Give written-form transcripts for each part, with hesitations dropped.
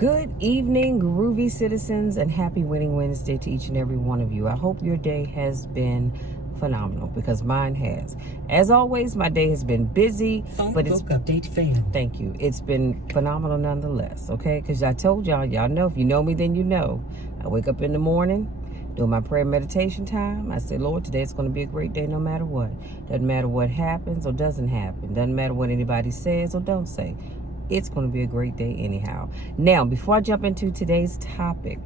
Good evening, groovy citizens, and happy Winning Wednesday to each and every one of you. I hope your day has been phenomenal because mine has. As always, my day has been busy, but it's update failed. Thank you. It's been phenomenal nonetheless, okay? Because I told y'all know, if you know me, then you know. I wake up in the morning, doing my prayer meditation time. I say, Lord, today it's going to be a great day no matter what. Doesn't matter what happens or doesn't happen. Doesn't matter what anybody says or don't say. It's going to be a great day anyhow. Now, before I jump into today's topic,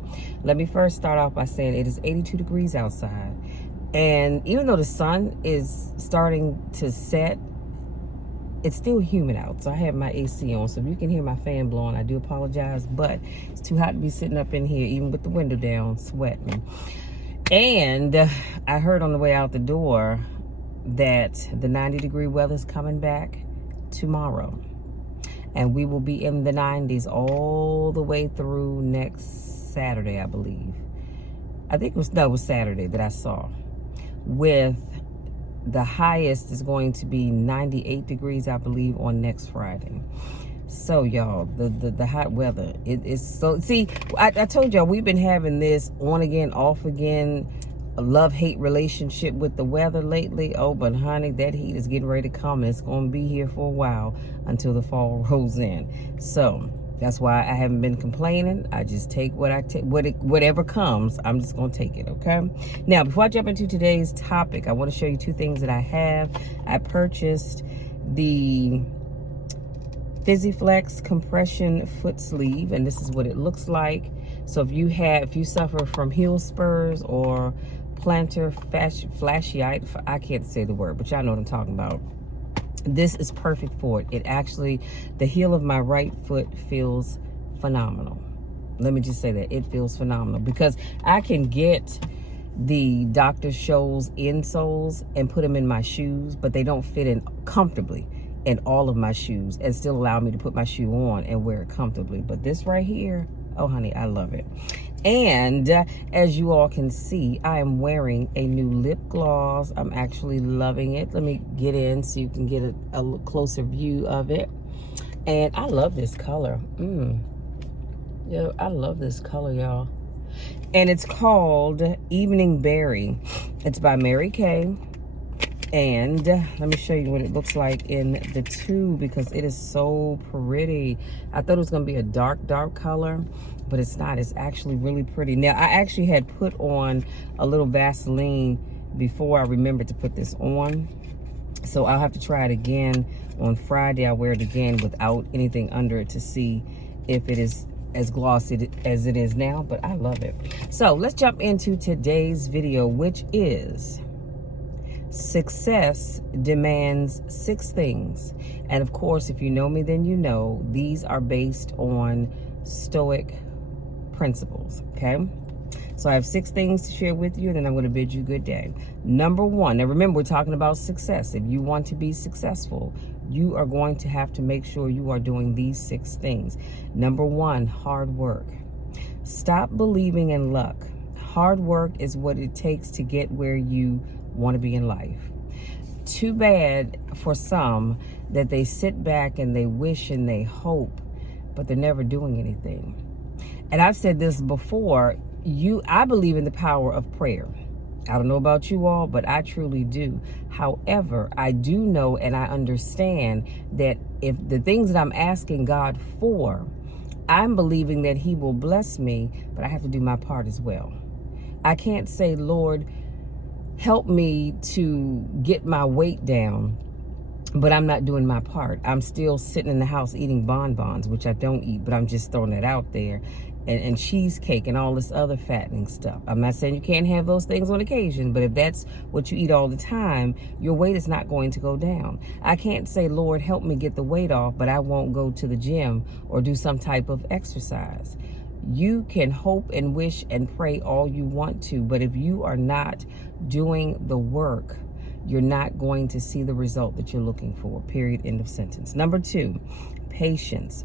let me first start off by saying it is 82 degrees outside. And even though the sun is starting to set, it's still humid out. So I have my AC on. So if you can hear my fan blowing, I do apologize. But it's too hot to be sitting up in here, even with the window down, sweating. And I heard on the way out the door that the 90-degree weather is coming back tomorrow. And we will be in the 90s all the way through next Saturday, I believe. I think it was Saturday that I saw. With the highest is going to be 98 degrees, I believe, on next Friday. So, y'all, the hot weather, it is so... See, I told y'all we've been having this on again, off again, a love-hate relationship with the weather lately. Oh, but honey, that heat is getting ready to come. It's going to be here for a while until the fall rolls in. So that's why I haven't been complaining. I just take whatever comes. I'm just going to take it, okay? Now, before I jump into today's topic, I want to show you two things that I have. I purchased the FizzyFlex compression foot sleeve, and this is what it looks like. So if you suffer from heel spurs or plantar fasciitis, I can't say the word, but y'all know what I'm talking about. This is perfect for it. It actually, the heel of my right foot feels phenomenal. Let me just say that it feels phenomenal because I can get the Dr. Scholl's insoles and put them in my shoes, but they don't fit in comfortably in all of my shoes and still allow me to put my shoe on and wear it comfortably. But this right here, oh honey, I love it. And as you all can see, I am wearing a new lip gloss. I'm actually loving it. Let me get in so you can get a closer view of it. And I love this color. Yeah, I love this color, y'all. And it's called Evening Berry. It's by Mary Kay. And let me show you what it looks like in the tube because it is so pretty. I thought it was going to be a dark color, but it's not. It's actually really pretty. Now, I actually had put on a little Vaseline before I remembered to put this on. So I'll have to try it again on Friday. I'll wear it again without anything under it to see if it is as glossy as it is now, but I love it. So let's jump into today's video, which is success demands 6 things. And of course, if you know me, then you know these are based on Stoic principles, okay? So I have 6 things to share with you, and then I'm going to bid you good day. Number 1, now remember, we're talking about success. If you want to be successful, you are going to have to make sure you are doing these 6 things. Number 1, hard work. Stop believing in luck. Hard work is what it takes to get where you want to be in life. Too bad for some that they sit back and they wish and they hope, but they're never doing anything. And I've said this before, I believe in the power of prayer. I don't know about you all, but I truly do. However, I do know and I understand that if the things that I'm asking God for, I'm believing that He will bless me, but I have to do my part as well. I can't say, Lord, help me to get my weight down, but I'm not doing my part. I'm still sitting in the house eating bonbons, which I don't eat, but I'm just throwing that out there, and cheesecake and all this other fattening stuff. I'm not saying you can't have those things on occasion, but if that's what you eat all the time, your weight is not going to go down. I can't say, Lord, help me get the weight off, but I won't go to the gym or do some type of exercise. You can hope and wish and pray all you want to, but if you are not doing the work, you're not going to see the result that you're looking for, period, end of sentence. Number 2, patience.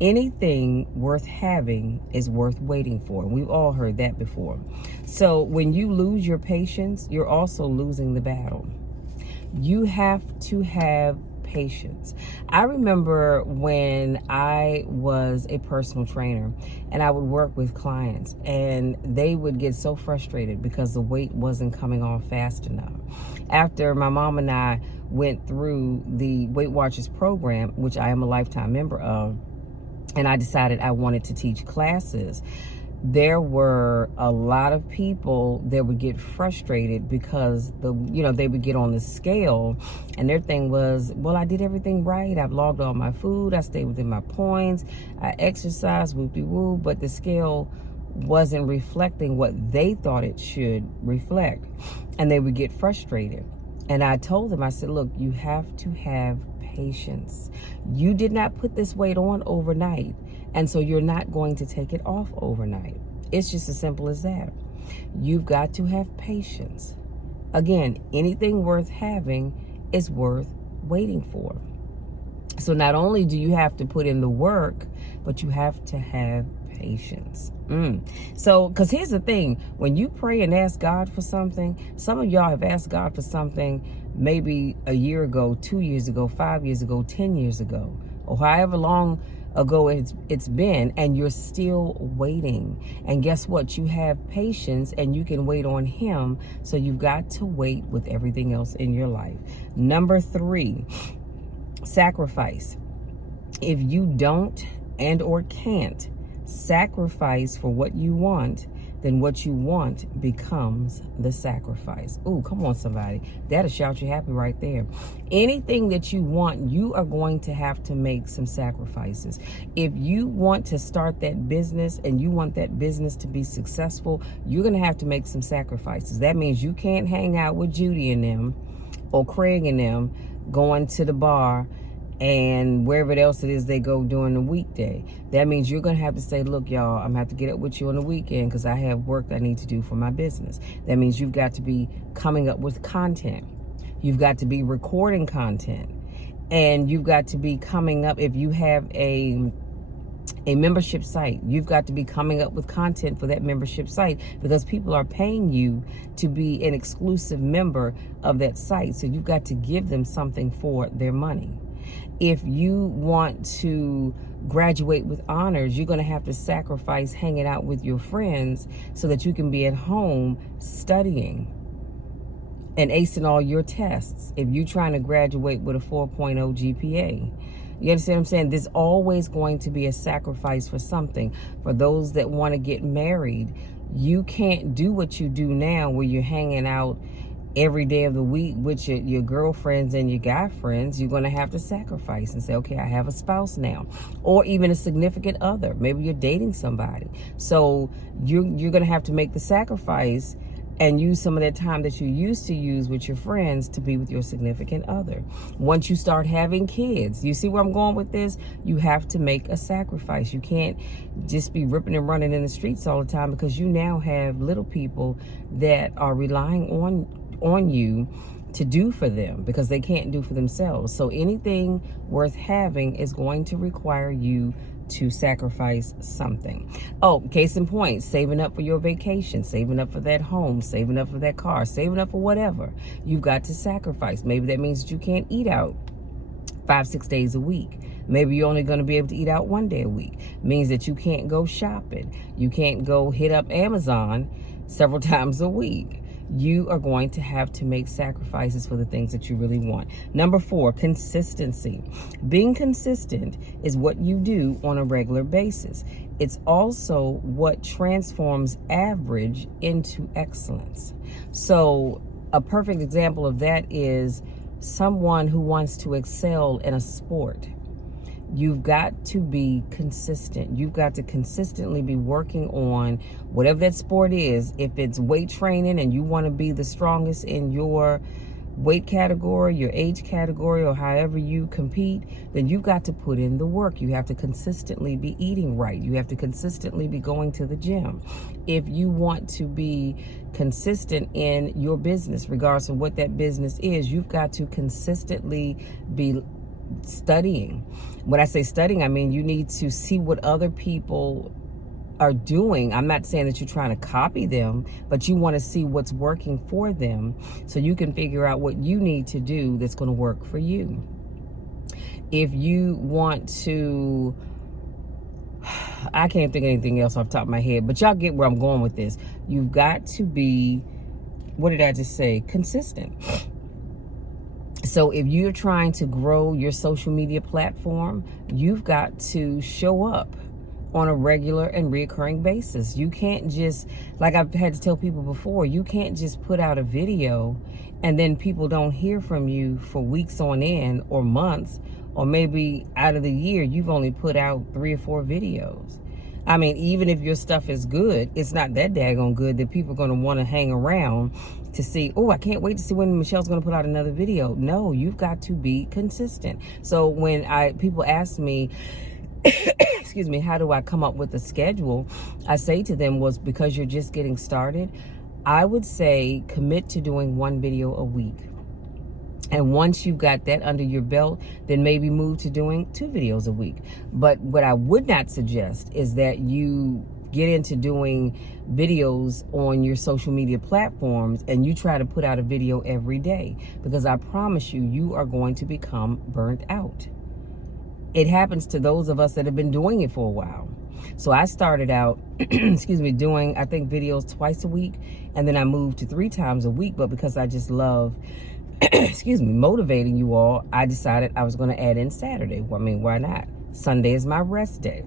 Anything worth having is worth waiting for. We've all heard that before. So when you lose your patience, you're also losing the battle. You have to have patience. I remember when I was a personal trainer and I would work with clients, and they would get so frustrated because the weight wasn't coming on fast enough. After my mom and I went through the Weight Watchers program, which I am a lifetime member of, and I decided I wanted to teach classes, there were a lot of people that would get frustrated because they would get on the scale and their thing was, well, I did everything right. I've logged all my food. I stayed within my points. I exercised, whoop-de-woo, but the scale wasn't reflecting what they thought it should reflect. And they would get frustrated. And I told them, I said, look, you have to have patience. You did not put this weight on overnight. And so you're not going to take it off overnight. It's just as simple as that. You've got to have patience. Again, anything worth having is worth waiting for. So not only do you have to put in the work, but you have to have patience. So, because here's the thing, when you pray and ask God for something, some of y'all have asked God for something maybe a year ago, 2 years ago, 5 years ago, 10 years ago, or however long ago it's been, and you're still waiting. And guess what? You have patience and you can wait on Him. So you've got to wait with everything else in your life. Number 3, sacrifice. If you don't and or can't sacrifice for what you want, then what you want becomes the sacrifice. Ooh, come on, somebody. That'll shout you happy right there. Anything that you want, you are going to have to make some sacrifices. If you want to start that business and you want that business to be successful, you're going to have to make some sacrifices. That means you can't hang out with Judy and them or Craig and them going to the bar and wherever else it is they go during the weekday. That means you're going to have to say, look, y'all, I'm going to have to get up with you on the weekend because I have work I need to do for my business. That means you've got to be coming up with content. You've got to be recording content. And you've got to be coming up, if you have a membership site, you've got to be coming up with content for that membership site because people are paying you to be an exclusive member of that site. So you've got to give them something for their money. If you want to graduate with honors, you're going to have to sacrifice hanging out with your friends so that you can be at home studying and acing all your tests. If you're trying to graduate with a 4.0 GPA, you understand what I'm saying? There's always going to be a sacrifice for something. For those that want to get married, you can't do what you do now where you're hanging out every day of the week with your girlfriends and your guy friends. You're going to have to sacrifice and say, okay, I have a spouse now, or even a significant other. Maybe you're dating somebody. So you're going to have to make the sacrifice and use some of that time that you used to use with your friends to be with your significant other. Once you start having kids, you see where I'm going with this? You have to make a sacrifice. You can't just be ripping and running in the streets all the time because you now have little people that are relying on you to do for them because they can't do for themselves. So anything worth having is going to require you to sacrifice something. Oh, case in point, saving up for your vacation, saving up for that home, saving up for that car, saving up for whatever. You've got to sacrifice. Maybe that means that you can't eat out 5-6 days a week. Maybe you're only going to be able to eat out 1 day a week. It means that you can't go shopping. You can't go hit up Amazon several times a week. You are going to have to make sacrifices for the things that you really want. Number 4, consistency. Being consistent is what you do on a regular basis. It's also what transforms average into excellence. So a perfect example of that is someone who wants to excel in a sport. You've got to be consistent. You've got to consistently be working on whatever that sport is. If it's weight training and you want to be the strongest in your weight category, your age category, or however you compete, then you've got to put in the work. You have to consistently be eating right. You have to consistently be going to the gym. If you want to be consistent in your business, regardless of what that business is, you've got to consistently be studying. When I say studying, I mean you need to see what other people are doing. I'm not saying that you're trying to copy them, but you want to see what's working for them so you can figure out what you need to do that's going to work for you. If you want to, I can't think of anything else off the top of my head, but y'all get where I'm going with this. You've got to be, what did I just say? Consistent. So if you're trying to grow your social media platform, you've got to show up on a regular and reoccurring basis. You can't just, like I've had to tell people before, you can't just put out a video and then people don't hear from you for weeks on end or months, or maybe out of the year, you've only put out 3 or 4 videos. I mean, even if your stuff is good, it's not that daggone good that people are going to want to hang around to see, oh, I can't wait to see when Michelle's going to put out another video. No, you've got to be consistent. So when people ask me, excuse me, how do I come up with a schedule? I say to them, was because you're just getting started, I would say commit to doing 1 video a week. And once you've got that under your belt, then maybe move to doing 2 videos a week. But what I would not suggest is that you get into doing videos on your social media platforms and you try to put out a video every day, because I promise you, you are going to become burnt out. It happens to those of us that have been doing it for a while. So I started out, excuse me, doing, I think, videos twice a week, and then I moved to 3 times a week. But because I just love, excuse me, motivating you all, I decided I was going to add in Saturday. I mean, why not? Sunday is my rest day.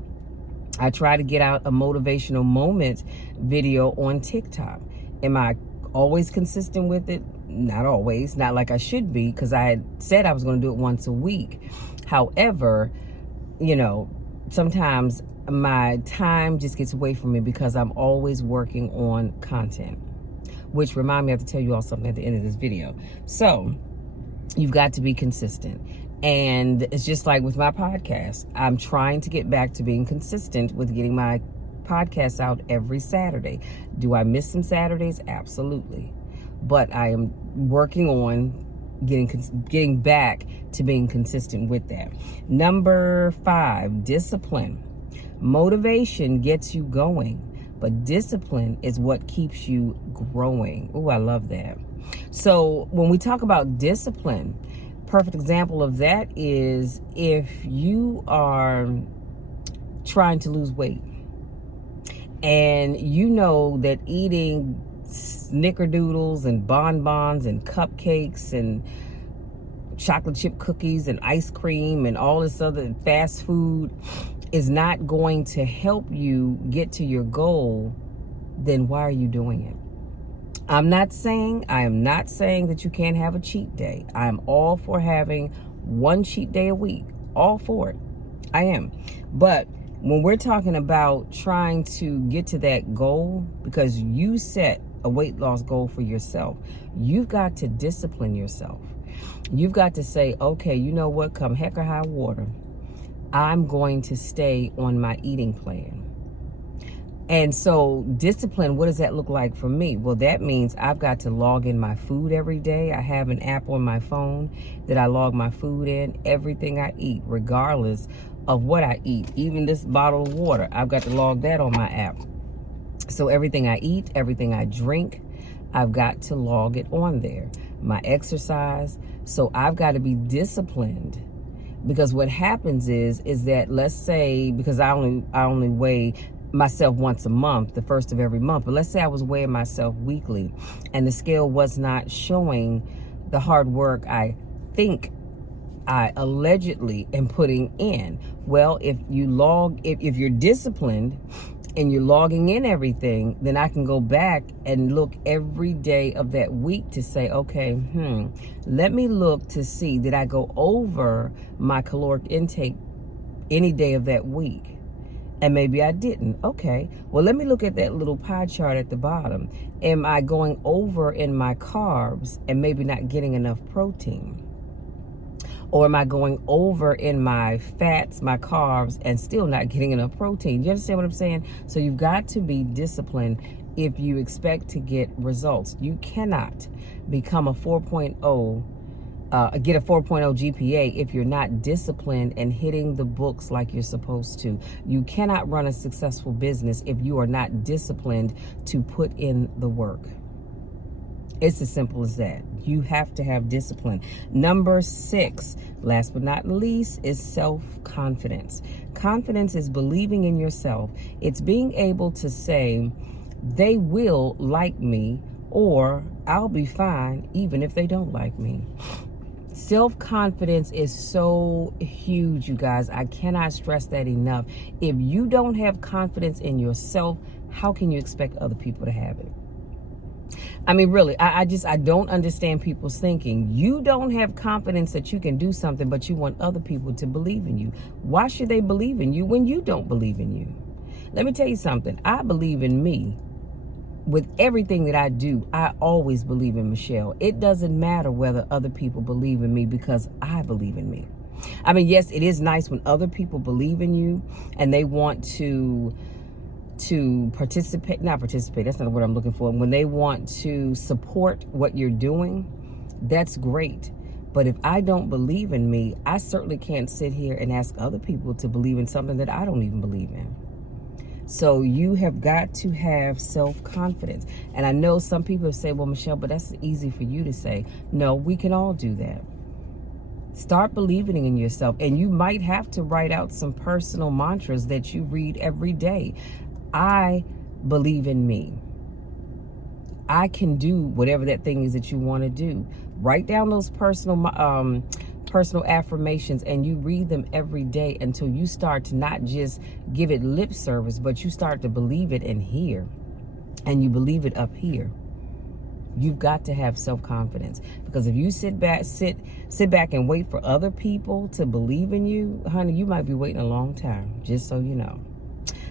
I try to get out a motivational moment video on TikTok. Am I always consistent with it? Not always, not like I should be, because I had said I was going to do it once a week. However, you know, sometimes my time just gets away from me because I'm always working on content, which remind me, I have to tell you all something at the end of this video. So you've got to be consistent. And it's just like with my podcast. I'm trying to get back to being consistent with getting my podcast out every Saturday. Do I miss some Saturdays? Absolutely. But I am working on getting back to being consistent with that. Number 5, discipline. Motivation gets you going, but discipline is what keeps you growing. Oh, I love that. So when we talk about discipline, perfect example of that is if you are trying to lose weight and you know that eating snickerdoodles and bonbons and cupcakes and chocolate chip cookies and ice cream and all this other fast food is not going to help you get to your goal, then why are you doing it? I am not saying that you can't have a cheat day. I am all for having 1 cheat day a week. All for it. I am. But when we're talking about trying to get to that goal, because you set a weight loss goal for yourself, you've got to discipline yourself. You've got to say, okay, you know what? Come heck or high water, I'm going to stay on my eating plan. And so discipline, what does that look like for me? Well, that means I've got to log in my food every day. I have an app on my phone that I log my food in, everything I eat, regardless of what I eat. Even this bottle of water, I've got to log that on my app. So everything I eat, everything I drink, I've got to log it on there. My exercise. So I've got to be disciplined, because what happens is that, let's say, because I only weigh myself once a month, the first of every month, but let's say I was weighing myself weekly and the scale was not showing the hard work I think I allegedly am putting in. Well, if you're disciplined and you're logging in everything, then I can go back and look every day of that week to say, okay, let me look to see, did I go over my caloric intake any day of that week? And maybe I didn't. Okay, well, let me look at that little pie chart at the bottom. Am I going over in my carbs and maybe not getting enough protein? Or am I going over in my fats, my carbs, and still not getting enough protein? You understand what I'm saying? So you've got to be disciplined if you expect to get results. You cannot become a 4.0, get a 4.0 GPA if you're not disciplined and hitting the books like you're supposed to. You cannot run a successful business if you are not disciplined to put in the work. It's as simple as that. You have to have discipline. Number 6, last but not least, is self-confidence. Confidence is believing in yourself. It's being able to say, they will like me, or I'll be fine even if they don't like me. Self-confidence is so huge, you guys. I cannot stress that enough. If you don't have confidence in yourself, how can you expect other people to have it? I mean, really, I don't understand people's thinking. You don't have confidence that you can do something, but you want other people to believe in you. Why should they believe in you when you don't believe in you? Let me tell you something. I believe in me. With everything that I do, I always believe in Michelle. It doesn't matter whether other people believe in me, because I believe in me. I mean, yes, it is nice when other people believe in you and they want to not participate, that's not what I'm looking for. When they want to support what you're doing, that's great. But if I don't believe in me, I certainly can't sit here and ask other people to believe in something that I don't even believe in. So you have got to have self-confidence. And I know some people say, well, Michelle, but that's easy for you to say. No, we can all do that. Start believing in yourself. And you might have to write out some personal mantras that you read every day. I believe in me. I can do whatever that thing is that you want to do. Write down those personal affirmations, and you read them every day until you start to not just give it lip service, but you start to believe it in here, and you believe it up here. You've got to have self-confidence, because if you sit back and wait for other people to believe in you, honey, you might be waiting a long time, just so you know.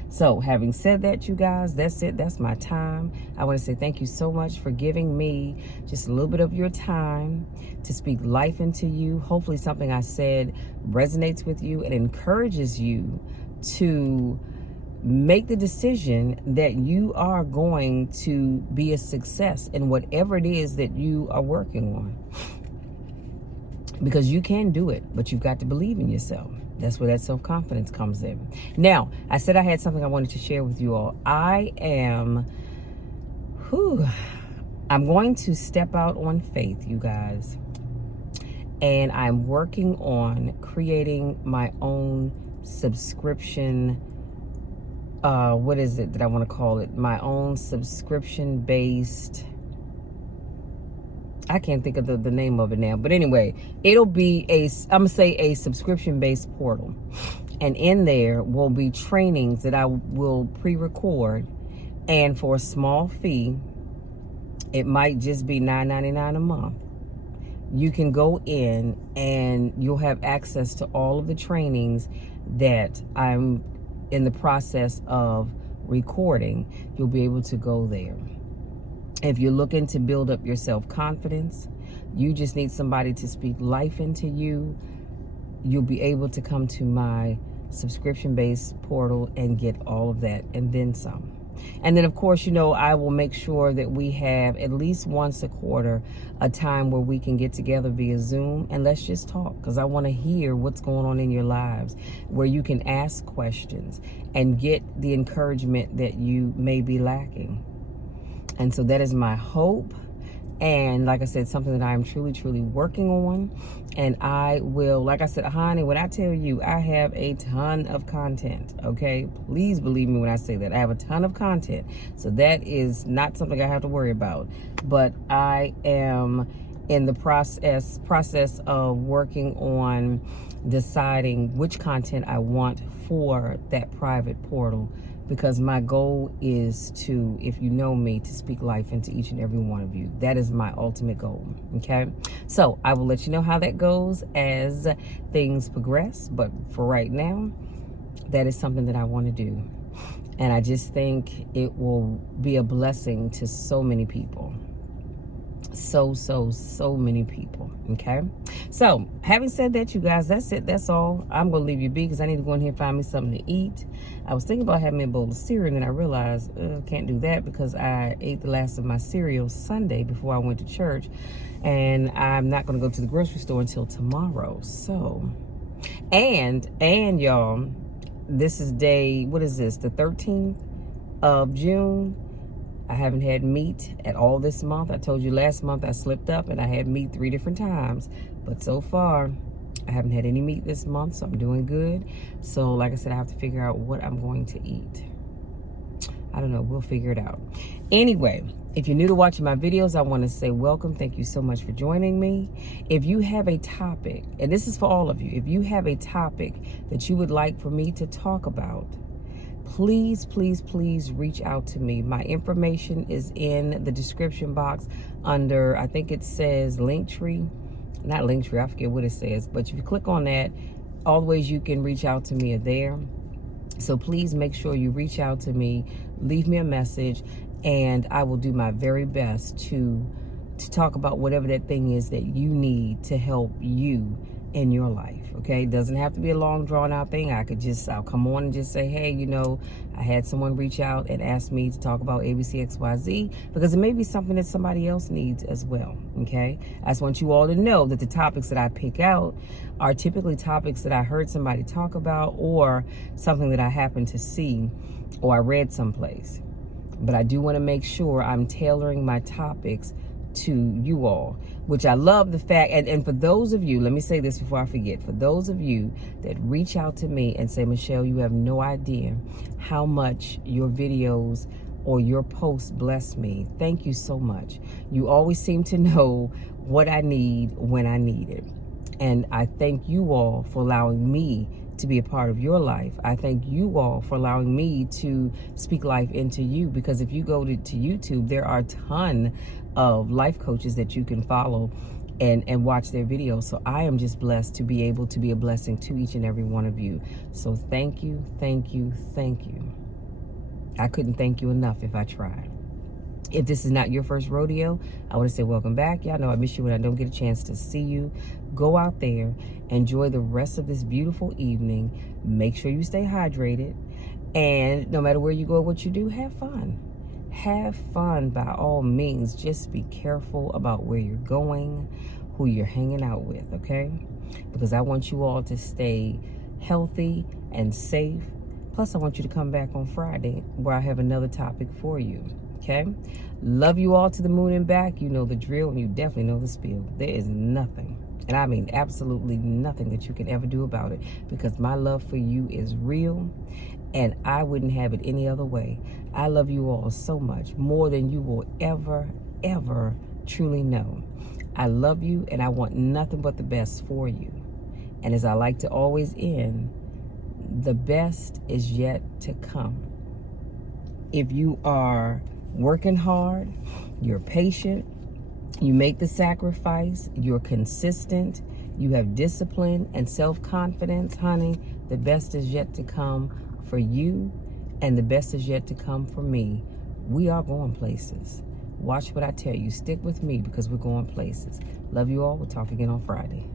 So having said that, you guys, that's it. That's my time. I want to say thank you so much for giving me just a little bit of your time to speak life into you. Hopefully something I said resonates with you and encourages you to make the decision that you are going to be a success in whatever it is that you are working on. Because you can do it, but you've got to believe in yourself. That's where that self-confidence comes in. Now, I said I had something I wanted to share with you all. I'm going to step out on faith, you guys. And I'm working on creating my own subscription. What is it that I want to call it? My own subscription-based... I can't think of the name of it now. But anyway, it'll be I'm going to say a subscription-based portal. And in there will be trainings that I will pre-record. And for a small fee, it might just be $9.99 a month. You can go in and you'll have access to all of the trainings that I'm in the process of recording. You'll be able to go there. If you're looking to build up your self-confidence, you just need somebody to speak life into you, you'll be able to come to my subscription-based portal and get all of that and then some. And then, of course, you know, I will make sure that we have at least once a quarter a time where we can get together via Zoom and let's just talk, because I want to hear what's going on in your lives, where you can ask questions and get the encouragement that you may be lacking. And so that is my hope. And like I said, something that I am truly, truly working on. And I will, like I said, honey, when I tell you I have a ton of content, okay? Please believe me when I say that. I have a ton of content. So that is not something I have to worry about. But I am in the process of working on deciding which content I want for that private portal. Because my goal is to, if you know me, to speak life into each and every one of you. That is my ultimate goal, okay? So I will let you know how that goes as things progress. But for right now, that is something that I want to do. And I just think it will be a blessing to so many people. So many people, okay? So having said that, you guys, that's it. That's all. I'm going to leave you be because I need to go in here and find me something to eat. I was thinking about having me a bowl of cereal, and then I realized can't do that because I ate the last of my cereal Sunday before I went to church, and I'm not going to go to the grocery store until tomorrow. So, and y'all, this is day, what is this, the 13th of June? I haven't had meat at all this month. I told you last month I slipped up and I had meat 3 different times. But so far, I haven't had any meat this month, so I'm doing good. So like I said, I have to figure out what I'm going to eat. I don't know. We'll figure it out. Anyway, if you're new to watching my videos, I want to say welcome. Thank you so much for joining me. If you have a topic, and this is for all of you, if you have a topic that you would like for me to talk about, please, please, please reach out to me. My information is in the description box under, I think it says Linktree. Not Linktree, I forget what it says. But if you click on that, all the ways you can reach out to me are there. So please make sure you reach out to me, leave me a message, and I will do my very best to talk about whatever that thing is that you need to help you in your life, okay? It doesn't have to be a long, drawn-out thing. I'll come on and just say, hey, you know, I had someone reach out and ask me to talk about ABCXYZ, because it may be something that somebody else needs as well, okay? I just want you all to know that the topics that I pick out are typically topics that I heard somebody talk about or something that I happened to see or I read someplace. But I do want to make sure I'm tailoring my topics to you all, which I love the fact, and for those of you, let me say this before I forget, for those of you that reach out to me and say, Michelle, you have no idea how much your videos or your posts bless me. Thank you so much. You always seem to know what I need when I need it. And I thank you all for allowing me to be a part of your life. I thank you all for allowing me to speak life into you, because if you go to YouTube, there are a ton of life coaches that you can follow and watch their videos. So I am just blessed to be able to be a blessing to each and every one of you. So thank you, thank you, thank you. I couldn't thank you enough if I tried. If this is not your first rodeo, I want to say welcome back. Y'all know I miss you when I don't get a chance to see you. Go out there, enjoy the rest of this beautiful evening. Make sure you stay hydrated. And no matter where you go or what you do, have fun. Have fun by all means. Just be careful about where you're going, who you're hanging out with, okay? Because I want you all to stay healthy and safe. Plus, I want you to come back on Friday where I have another topic for you. Okay? Love you all to the moon and back. You know the drill, and you definitely know the spiel. There is nothing, and I mean absolutely nothing, that you can ever do about it, because my love for you is real, and I wouldn't have it any other way. I love you all so much, more than you will ever, ever truly know. I love you, and I want nothing but the best for you. And as I like to always end, the best is yet to come. If you are working hard, you're patient, you make the sacrifice, you're consistent, you have discipline and self-confidence, honey, the best is yet to come for you, and the best is yet to come for me. We are going places. Watch what I tell you. Stick with me, because we're going places. Love you all. We'll talk again on Friday.